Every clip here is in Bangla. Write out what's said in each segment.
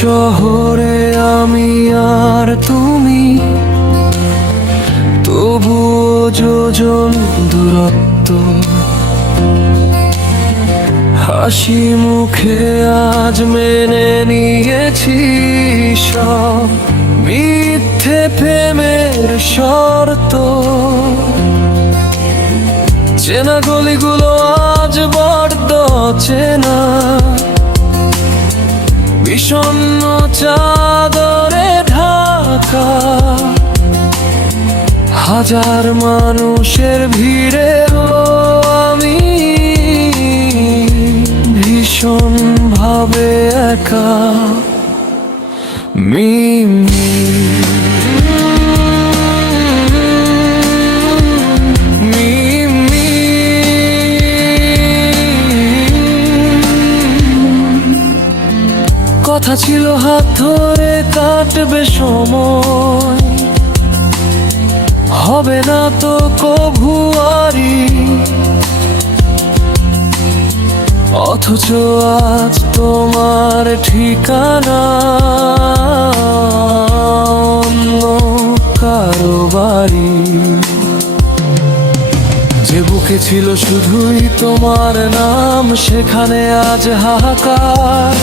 শহরে আমি আর তুমি, তবুও যোজন দূরত্ব। হাসি মুখে আজ মেনে নিয়েছি সব মিথ্যে প্রেমের শর্ত। চেনা গলিগুলো আজ বড্ড চেনা, বিষণ্ণ চাদরে ঢাকা। হাজার মানুষের ভিড়ে আমি ভীষণ ভাবে একা। মিমি কথা ছিল হাত ধরে কাটবে সময়, হবে না তো কভু আরি। অথচ আজ তোমার ঠিকানা অন্য কারো বাড়ি। যে বুকে ছিল শুধুই তোমার নাম, সেখানে আজ হাহাকার।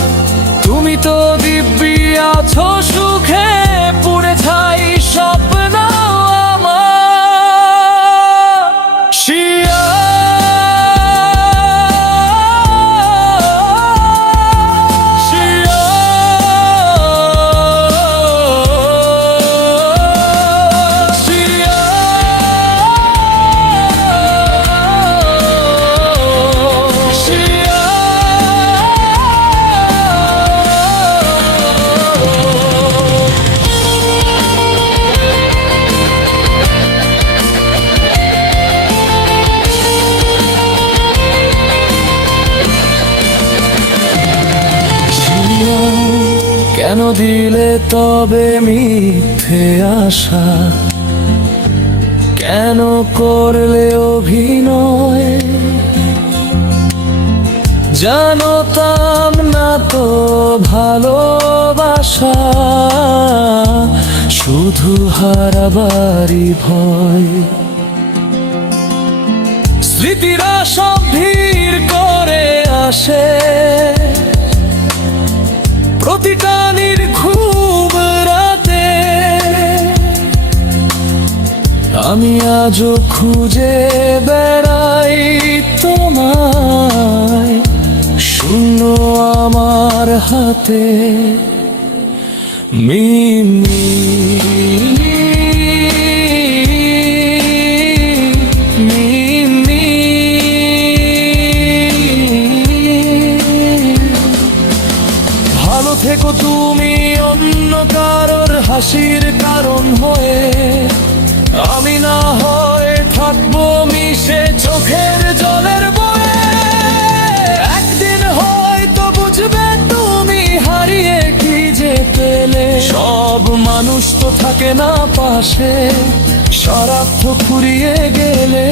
তুমি তো দিব্যি আছো সুখে, পুড়ে ছাই স্বপ্ন আমার। শিয়া কেন দিলে তবে মিথ্যে আশা, কেন করলে অভিনয়? জানতাম না তো ভালোবাসা শুধু হারাবারই ভয়। স্মৃতিরা সব ভিড় করে আসে, প্রতিটা নির্ঘুম রাতে। আমি আজও খুঁজে বেড়াই তোমায়, শূন্য আমার হাতে। মিমি ভালো থেকো তুমি অন্য কারোর হাসির কারণ হয়ে। আমি না হয় থাকবো মিশে চোখের জলের বয়ে। একদিন হয়তো বুঝবে তুমি হারিয়ে কি যে পেলে। সব মানুষ তো থাকে না পাশে, স্বার্থ ফুরিয়ে গেলে।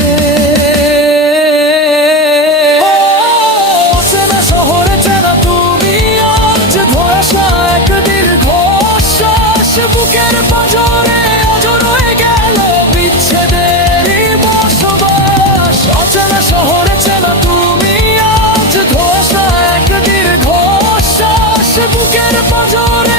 বুকের পাঁজরে আজ রয়ে গেল বিচ্ছেদেরই বসবাস। অচেনা শহরে চেনা তুমি আজ ধোঁয়াশা এক দীর্ঘশ্বাস। বুকের পাঁজরে